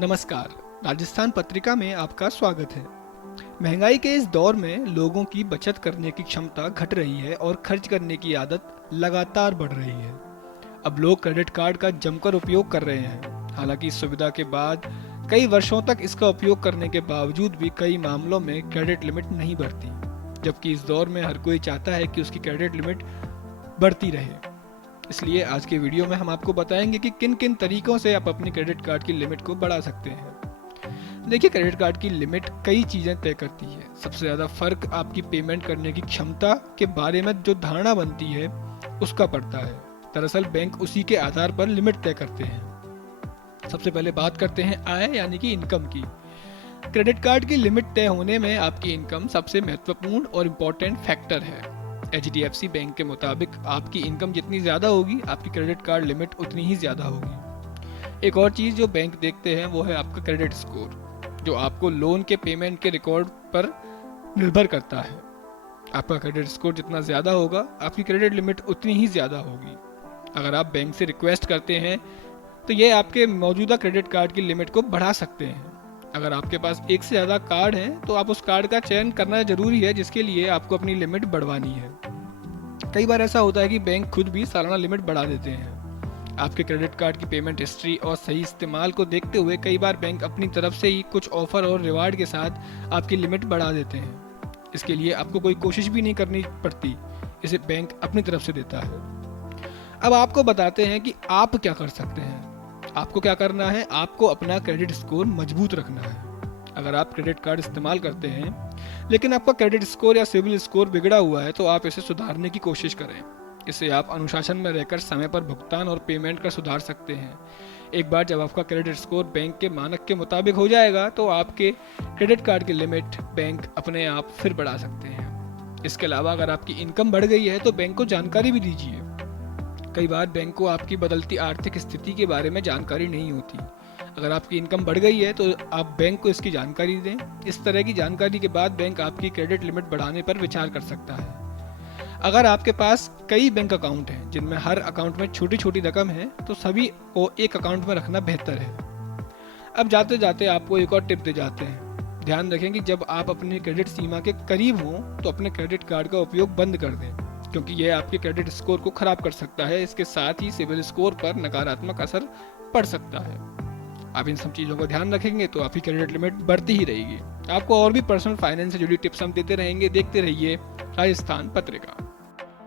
नमस्कार। राजस्थान पत्रिका में आपका स्वागत है। महंगाई के इस दौर में लोगों की बचत करने की क्षमता घट रही है और खर्च करने की आदत लगातार बढ़ रही है। अब लोग क्रेडिट कार्ड का जमकर उपयोग कर रहे हैं। हालांकि इस सुविधा के बाद कई वर्षों तक इसका उपयोग करने के बावजूद भी कई मामलों में क्रेडिट लिमिट नहीं बढ़ती, जबकि इस दौर में हर कोई चाहता है कि उसकी क्रेडिट लिमिट बढ़ती रहे। इसलिए आज के वीडियो में हम आपको बताएंगे कि किन किन तरीकों से आप अपनी क्रेडिट कार्ड की लिमिट को बढ़ा सकते हैं। देखिए, क्रेडिट कार्ड की लिमिट कई चीज़ें तय करती है। सबसे ज़्यादा फर्क आपकी पेमेंट करने की क्षमता के बारे में जो धारणा बनती है उसका पड़ता है। दरअसल बैंक उसी के आधार पर लिमिट तय करते हैं। सबसे पहले बात करते हैं आय यानी कि इनकम की। क्रेडिट कार्ड की लिमिट तय होने में आपकी इनकम सबसे महत्वपूर्ण और इम्पोर्टेंट फैक्टर है। HDFC बैंक के मुताबिक आपकी इनकम जितनी ज़्यादा होगी, आपकी क्रेडिट कार्ड लिमिट उतनी ही ज़्यादा होगी। एक और चीज़ जो बैंक देखते हैं वो है आपका क्रेडिट स्कोर, जो आपको लोन के पेमेंट के रिकॉर्ड पर निर्भर करता है। आपका क्रेडिट स्कोर जितना ज़्यादा होगा, आपकी क्रेडिट लिमिट उतनी ही ज़्यादा होगी। अगर आप बैंक से रिक्वेस्ट करते हैं तो ये आपके मौजूदा क्रेडिट कार्ड की लिमिट को बढ़ा सकते हैं। अगर आपके पास एक से ज़्यादा कार्ड हैं तो आप उस कार्ड का चयन करना ज़रूरी है, जिसके लिए आपको अपनी लिमिट बढ़वानी है। कई बार ऐसा होता है कि बैंक खुद भी सालाना लिमिट बढ़ा देते हैं। आपके क्रेडिट कार्ड की पेमेंट हिस्ट्री और सही इस्तेमाल को देखते हुए कई बार बैंक अपनी तरफ से ही कुछ ऑफर और रिवार्ड के साथ आपकी लिमिट बढ़ा देते हैं। इसके लिए आपको कोई कोशिश भी नहीं करनी पड़ती, इसे बैंक अपनी तरफ से देता है। अब आपको बताते हैं कि आप क्या कर सकते हैं। आपको क्या करना है, आपको अपना क्रेडिट स्कोर मजबूत रखना है। अगर आप क्रेडिट कार्ड इस्तेमाल करते हैं लेकिन आपका क्रेडिट स्कोर या सिविल स्कोर बिगड़ा हुआ है तो आप इसे सुधारने की कोशिश करें। इससे आप अनुशासन में रहकर समय पर भुगतान और पेमेंट का सुधार सकते हैं। एक बार जब आपका क्रेडिट स्कोर बैंक के मानक के मुताबिक हो जाएगा तो आपके क्रेडिट कार्ड की लिमिट बैंक अपने आप फिर बढ़ा सकते हैं। इसके अलावा अगर आपकी इनकम बढ़ गई है तो बैंक को जानकारी भी दीजिए। कई बार बैंक को आपकी बदलती आर्थिक स्थिति के बारे में जानकारी नहीं होती। अगर आपकी इनकम बढ़ गई है तो आप बैंक को इसकी जानकारी दें। इस तरह की जानकारी के बाद बैंक आपकी क्रेडिट लिमिट बढ़ाने पर विचार कर सकता है। अगर आपके पास कई बैंक अकाउंट हैं जिनमें हर अकाउंट में छोटी छोटी रकम है तो सभी को एक अकाउंट में रखना बेहतर है। अब जाते जाते आपको एक और टिप दे जाते हैं। ध्यान रखें कि जब आप अपनी क्रेडिट सीमा के करीब हों तो अपने क्रेडिट कार्ड का उपयोग बंद कर दें, क्योंकि यह आपके क्रेडिट स्कोर को खराब कर सकता है। इसके साथ ही सिविल स्कोर पर नकारात्मक असर पड़ सकता है। आप इन सब चीज़ों को ध्यान रखेंगे तो आपकी क्रेडिट लिमिट बढ़ती ही रहेगी। आपको और भी पर्सनल फाइनेंस से जुड़ी टिप्स हम देते रहेंगे। देखते रहिए राजस्थान पत्रिका।